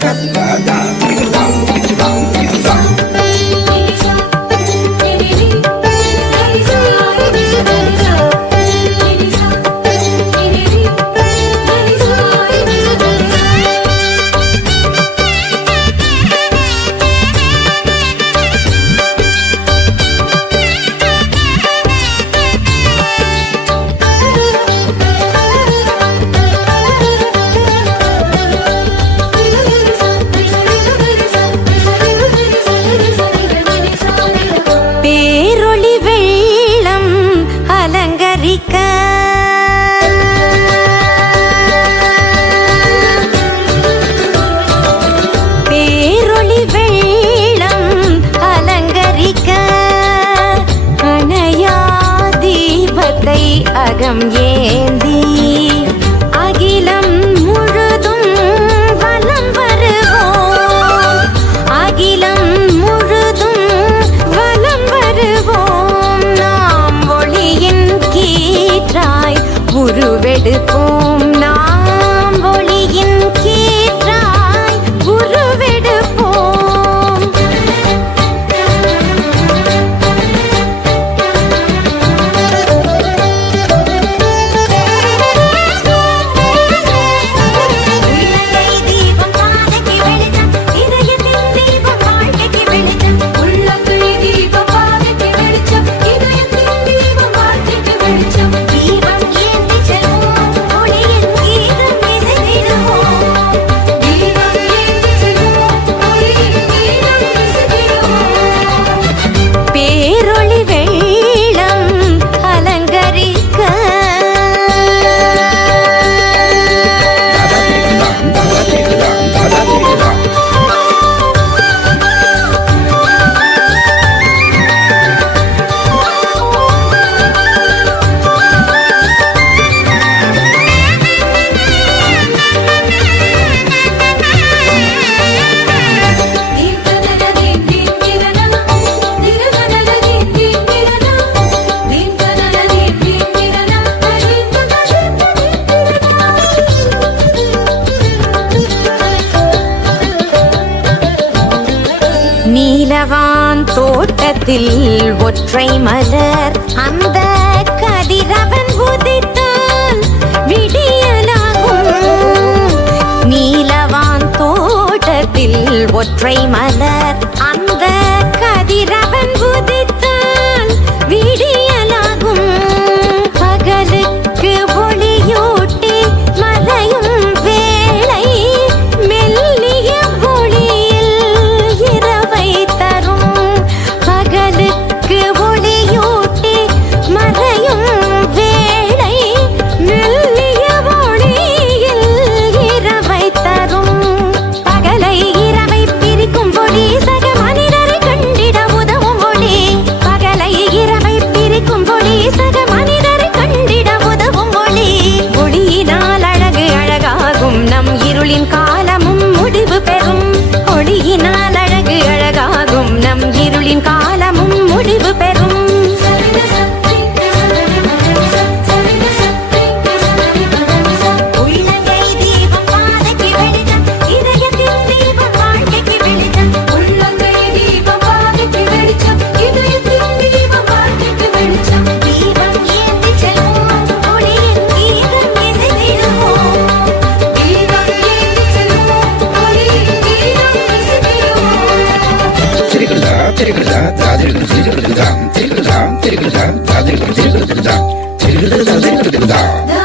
Katlaga தியாகம் ஏன் கூட்டத்தில் ஒற்றை மலர். அந்த கதிரவன் உதித்தால் விடியலாகும். நீலவான் தோட்டத்தில் ஒற்றை மலர். తెలుగుదా తెలుగుదా తెలుగుదా తెలుగుదా